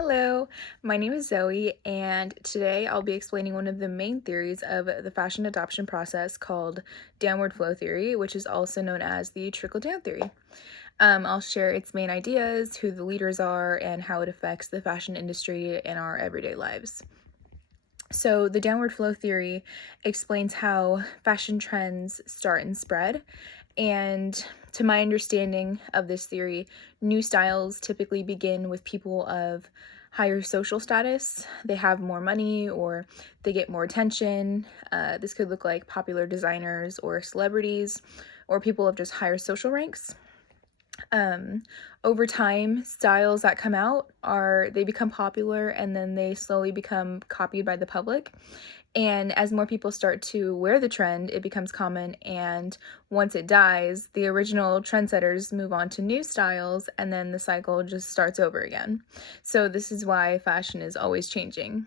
Hello, my name is Zoe, and today I'll be explaining one of the main theories of the fashion adoption process called downward flow theory, which is also known as the trickle down theory. I'll share its main ideas, who the leaders are, and how it affects the fashion industry in our everyday lives. So, the downward flow theory explains how fashion trends start and spread. And to my understanding of this theory, new styles typically begin with people of higher social status. They have more money or they get more attention. This could look like popular designers or celebrities or people of just higher social ranks. Over time, styles that come out they become popular and then they slowly become copied by the public. And as more people start to wear the trend, it becomes common. And once it dies, the original trendsetters move on to new styles, and then the cycle just starts over again. So this is why fashion is always changing.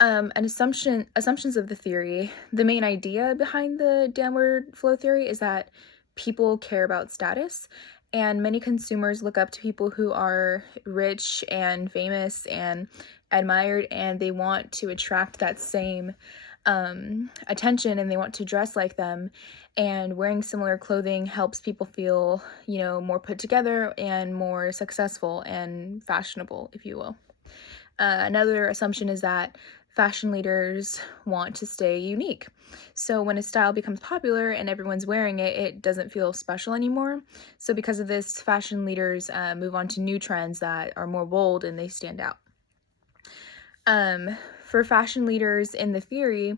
Assumptions of the theory. The main idea behind the downward flow theory is that people care about status, and many consumers look up to people who are rich and famous and admired, and they want to attract that same attention, and they want to dress like them. And wearing similar clothing helps people feel, more put together and more successful and fashionable, if you will. Another assumption is that fashion leaders want to stay unique. So when a style becomes popular and everyone's wearing it, it doesn't feel special anymore. So because of this, fashion leaders move on to new trends that are more bold and they stand out. For fashion leaders in this theory,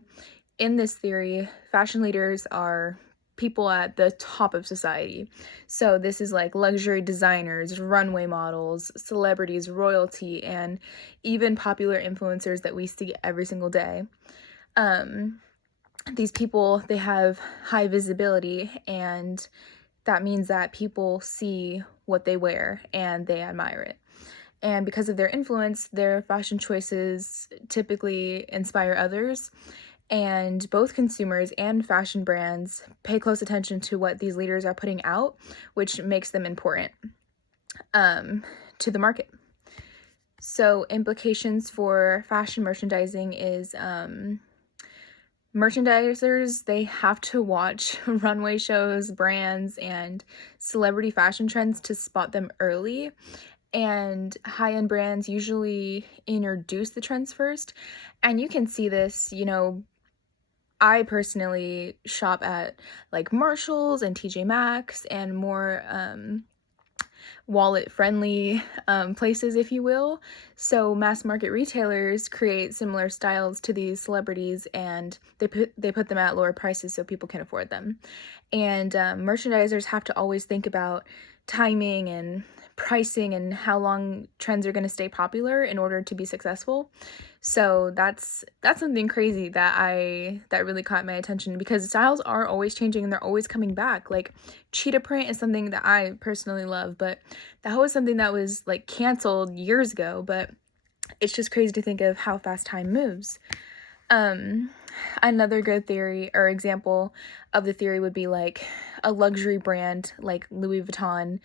fashion leaders are people at the top of society. So this is like luxury designers, runway models, celebrities, royalty, and even popular influencers that we see every single day. These people, they have high visibility, and that means that people see what they wear and they admire it. And because of their influence, their fashion choices typically inspire others. And both consumers and fashion brands pay close attention to what these leaders are putting out, which makes them important to the market. So implications for fashion merchandising is merchandisers, they have to watch runway shows, brands, and celebrity fashion trends to spot them early. And high-end brands usually introduce the trends first. And you can see this, I personally shop at like Marshalls and TJ Maxx and more wallet-friendly places, if you will. So mass market retailers create similar styles to these celebrities, and they put them at lower prices so people can afford them. And merchandisers have to always think about timing and pricing and how long trends are going to stay popular in order to be successful. So that's something crazy that really caught my attention, because styles are always changing and they're always coming back. Like cheetah print is something that I personally love, but that was something that was like canceled years ago. But it's just crazy to think of how fast time moves. Another good theory or example of the theory would be like a luxury brand like Louis Vuitton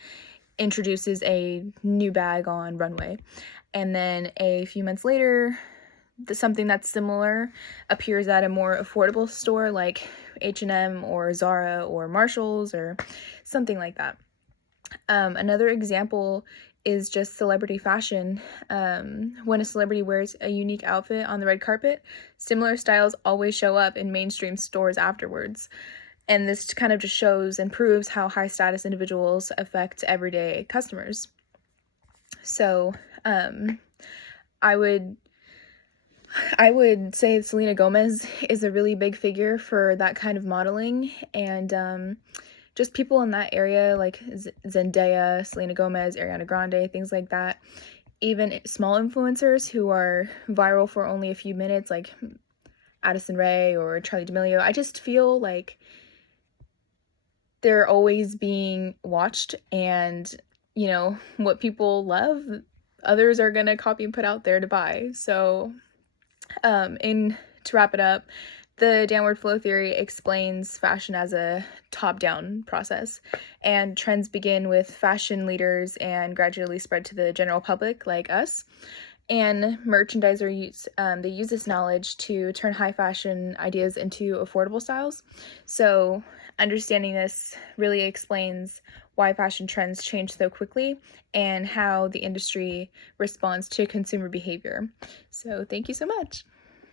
introduces a new bag on runway, and then a few months later something that's similar appears at a more affordable store like H&M or Zara or Marshalls or something like that. Another example is just celebrity fashion. When a celebrity wears a unique outfit on the red carpet, similar styles always show up in mainstream stores afterwards. And this kind of just shows and proves how high status individuals affect everyday customers. So I would say Selena Gomez is a really big figure for that kind of modeling, and just people in that area like Zendaya, Selena Gomez, Ariana Grande, things like that. Even small influencers who are viral for only a few minutes, like Addison Rae or Charli D'Amelio. I just feel like they're always being watched, and what people love, others are gonna copy and put out there to buy. So to wrap it up, The downward flow theory explains fashion as a top-down process, and trends begin with fashion leaders and gradually spread to the general public, like us. And they use this knowledge to turn high fashion ideas into affordable styles. So understanding this really explains why fashion trends change so quickly and how the industry responds to consumer behavior. So thank you so much.